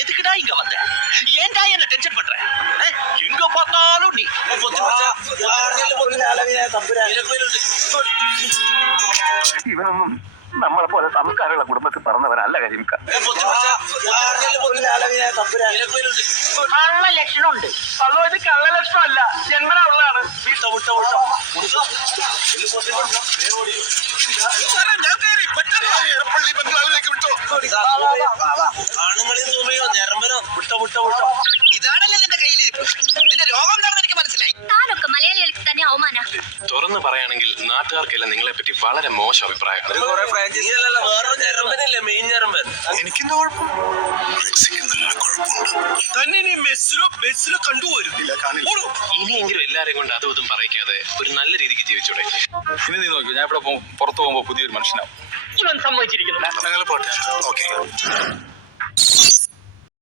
எதுக்குடா இங்க வந்த? ஏன்டா என்ன டென்ஷன் பண்ற? எங்க பார்த்தாலும் நீ ഇവനൊന്നും നമ്മളെ പോലെ സംസ്കാരമുള്ള കുടുംബത്തിൽ പറഞ്ഞവരല്ല കരിമിക്ക. കള്ള ലക്ഷണമുണ്ട്. അതോ ഇത് കള്ള ലക്ഷണമല്ല, ജന്മന ഉള്ളതാണ്. ആണുങ്ങളിൽ തോന്നിയോ ഞരമ്പനോ വിട്ടോ ഇതാണല്ലേ നിന്റെ കയ്യിലിരിപ്പ്. നിന്റെ രോഗം എന്താണെന്ന് എനിക്ക് മനസ്സിലായി. താനൊക്കെ മലയാളികൾക്ക് തന്നെ അവമാന. തുറന്നു പറയുകയാണെങ്കിൽ നാട്ടുകാർക്കെല്ലാം നിങ്ങളെ പറ്റി വളരെ മോശം അഭിപ്രായം. മെയിൻ ഞരമ്പൻ എനിക്കെന്താ കുഴപ്പം? തന്നെ ഇനി ബസ്സിലോ കണ്ടുപോരുന്നില്ല. ഇനിയെങ്കിലും എല്ലാരെയും കൊണ്ട് അതും ഇതും പറയിക്കാതെ ഒരു നല്ല രീതിക്ക് ജീവിച്ചൂടെ? ഇനി നീ നോക്കൂ, ഞാൻ ഇവിടെ പുറത്തു പോകുമ്പോ പുതിയൊരു മനുഷ്യനാവും. ഇവൻ സമ്മതിച്ചിരിക്കുന്നു. ഞങ്ങൾ പോട്ടെ. ഓക്കെ.